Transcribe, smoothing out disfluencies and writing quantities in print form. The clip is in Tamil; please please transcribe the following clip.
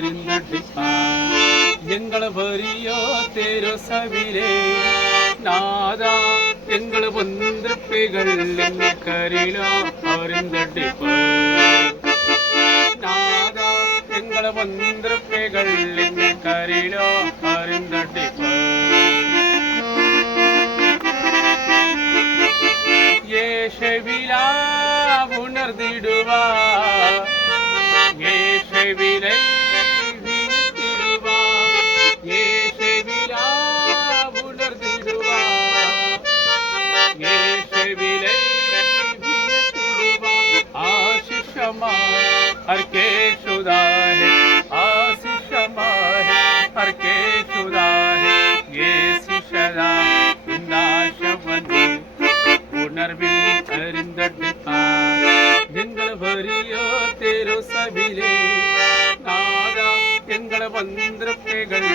அறிந்தடிப்பார் எங்கள வரியோ தேரோ சவிலே நாதா எங்கள வந்திருப்பைகள் என்ன கரிலோ அறிந்தடிப்பார் நாதா எங்கள வந்திருப்பைகள் என்ன கரிலோ அறிந்தடிப்பார் ஏஷவிலா உணர்ந்திடுவார் ஏஷவிலை விழித்திடுவார் ஏஷவிலா உணர்ந்திடுவார் ஏஷவிலை விழித்திடுவார் ஆசிஷமா हरके शुदा है आशिषमा है हरके शुदा है ये शिशदा विनाशवने உணர்வில் அறிந்தடிப்பார் எங்கள் வரியோ தேரோ சபிலே நாதா எங்கள வந்திருப்பைகள்